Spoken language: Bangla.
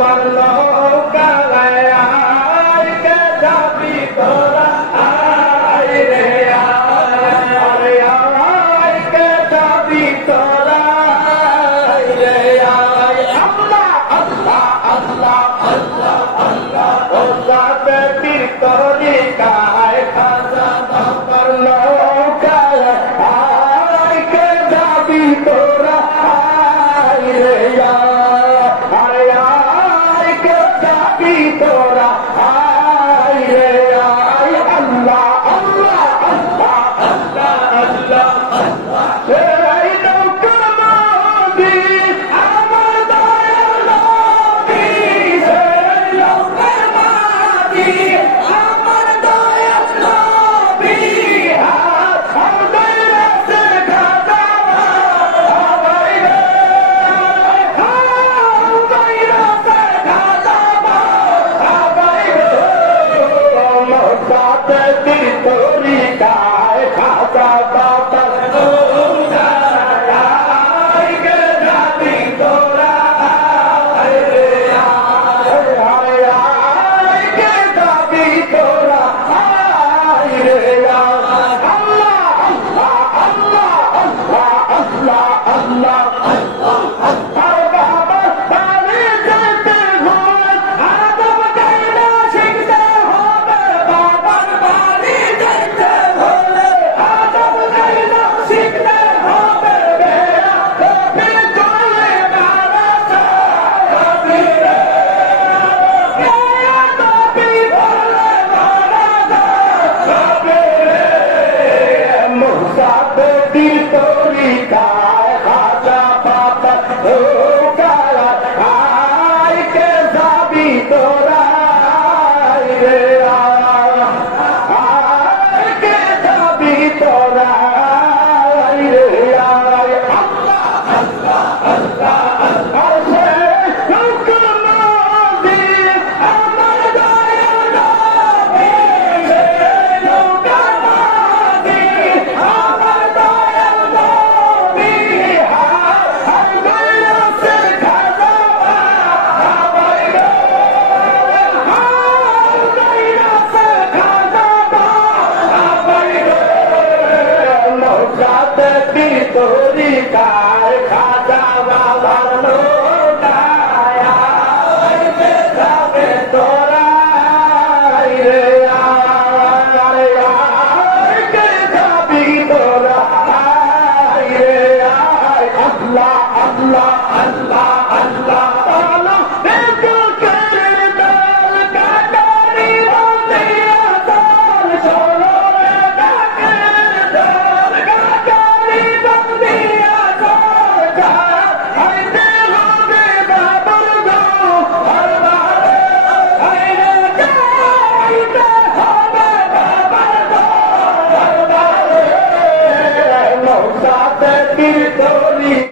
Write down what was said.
পারলো কালায় আয় কে যাবি তোরা আয় রে আয় আয় কে যাবি তোরা আয় রে আয় আল্লাহ আল্লাহ আল্লাহ আল্লাহ আল্লাহ আল্লাহ বেটির তরিকায় খাজা পারলো কালায় আয় কে যাবি তোরা আয় রে আয় আয় কে যাবি তোরা আয় রে আয় আল্লাহ আল্লাহ আল্লাহ আল্লাহ আল্লাহ আল্লাহ এই নৌকা নদী আমার দয়াল নবী এই নৌকা নদী আমার দয়াল নবী হাত ধরে খাজা ভাই রে তরিকায় খাজা বাবা কে যাবি তোরা আয় রে আয় আয় কে যাবি তোরা আয় রে আল্লাহ আল্লাহ আল্লাহ আল্লাহ আল্লাহ আল্লাহ আল্লাহ আল্লাহ বাবা বাড়ি যেতে হয় আদব কায়দা শিখতে হবে বাবার বাড়ি যেতে হলে আদব কায়দা শিখতে হবে বেয়া কবি চলে বারাসা কবি রে বেয়া কবি বলে বারাসা কবি রে মুসা বেটি তরিকায় খাজা বাবা ও কালা আয় কে যাবি তো